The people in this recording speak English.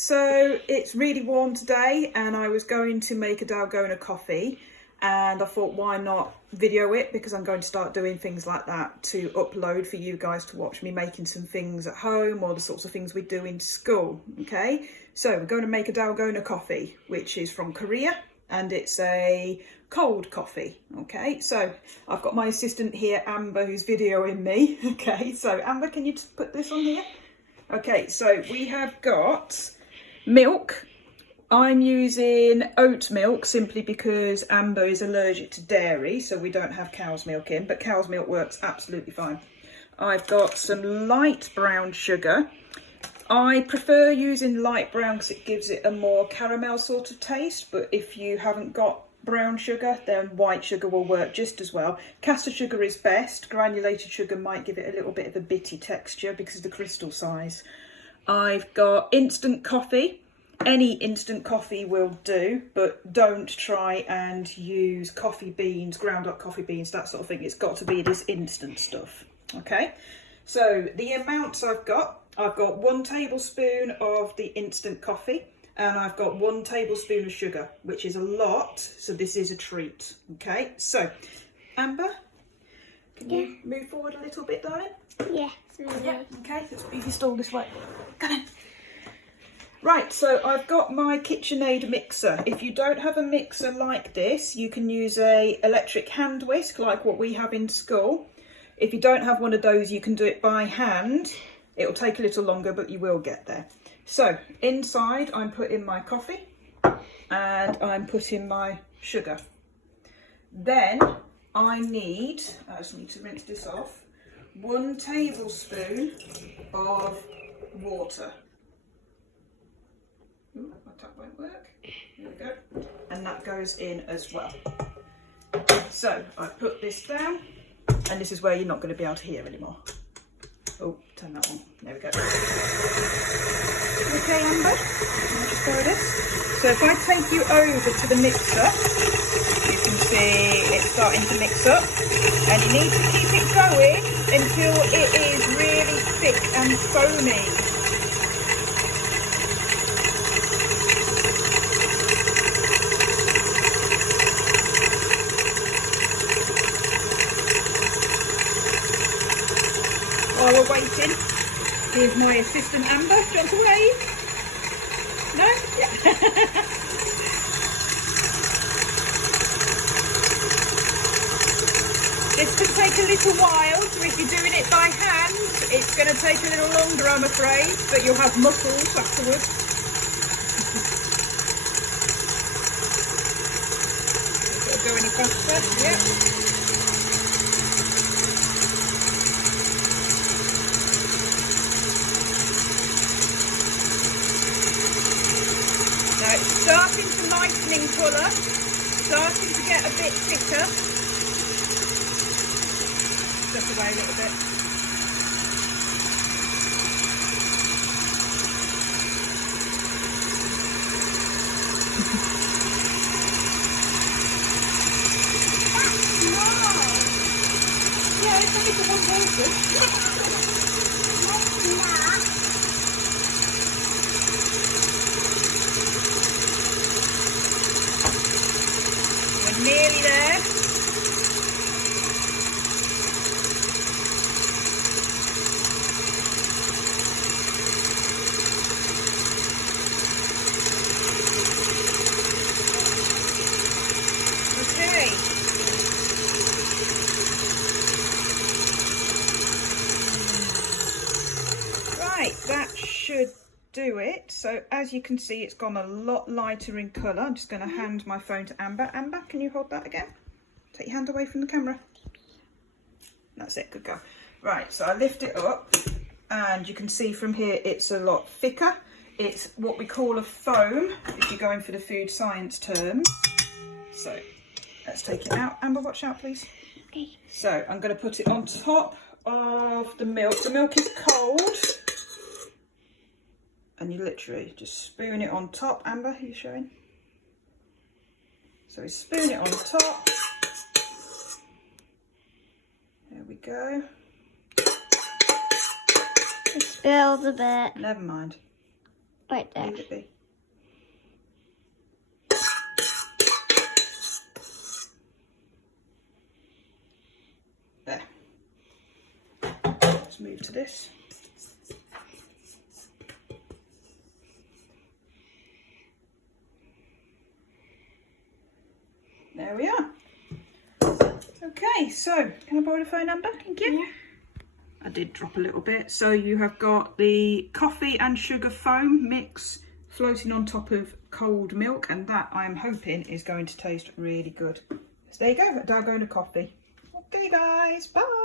So it's really warm today and I was going to make a Dalgona coffee and I thought why not video it, because I'm going to start doing things like that to upload for you guys to watch me making some things at home or the sorts of things we do in school. Okay, so we're going to make a Dalgona coffee, which is from Korea, and it's a cold coffee. Okay, so I've got my assistant here, Amber, who's videoing me. Okay, so Amber, can you just put this on here? Okay, so we have got milk. I'm using oat milk simply because Amber is allergic to dairy, so we don't have cow's milk in, but cow's milk works absolutely fine. I've got some light brown sugar. I prefer using light brown because it gives it a more caramel sort of taste, but if you haven't got brown sugar, then white sugar will work just as well. Caster sugar is best. Granulated sugar might give it a little bit of a bitty texture because of the crystal size. I've got instant coffee. Any instant coffee will do, but don't try and use coffee beans, ground up coffee beans, that sort of thing. It's got to be this instant stuff. Okay, so the amounts I've got 1 tablespoon of the instant coffee and I've got 1 tablespoon of sugar, which is a lot, so this is a treat. Okay, so Amber, can you move forward a little bit, darling? Yeah. Yeah, okay, let's move your stool this way. Come on. Right, so I've got my KitchenAid mixer. If you don't have a mixer like this, you can use a electric hand whisk like what we have in school. If you don't have one of those, you can do it by hand. It'll take a little longer, but you will get there. So inside, I'm putting my coffee and I'm putting my sugar. Then I just need to rinse this off, 1 tablespoon of water. Ooh, my tap won't work. There we go. And that goes in as well. So I put this down, and this is where you're not going to be able to hear anymore. Oh, turn that on. There we go. Okay, Amber, just follow this. So if I take you over to the mixer, you can see it's starting to mix up, and you need to keep it going until it is really thick and foamy. While we're waiting, here's my assistant Amber. Do you want to wave? No? Yeah. This could take a little while, so if you're doing it by hand, it's going to take a little longer, I'm afraid, but you'll have muscles afterwards. Don't go any faster. Yeah. It's starting to lighten in colour, starting to get a bit thicker. Step away a little bit. Yeah, it's only for one person. Nearly there. Okay. Right, that should do it. So as you can see, it's gone a lot lighter in colour. I'm just going to hand my phone to Amber. Amber, can you hold that again? Take your hand away from the camera. That's it, good go. Right, so I lift it up and you can see from here it's a lot thicker. It's what we call a foam, if you're going for the food science terms. So let's take it out. Amber, watch out please. Okay. So I'm going to put it on top of the milk. The milk is cold. And you literally just spoon it on top. Amber, are you showing? So we spoon it on top. There we go. It spilled a bit. Never mind. Right there. Leave it be. There. Let's move to this. There we are. Okay, so can I borrow the phone number? Thank you. Yeah. I did drop a little bit. So you have got the coffee and sugar foam mix floating on top of cold milk, and that I'm hoping is going to taste really good. So there you go, Dalgona Coffee. Okay guys, bye.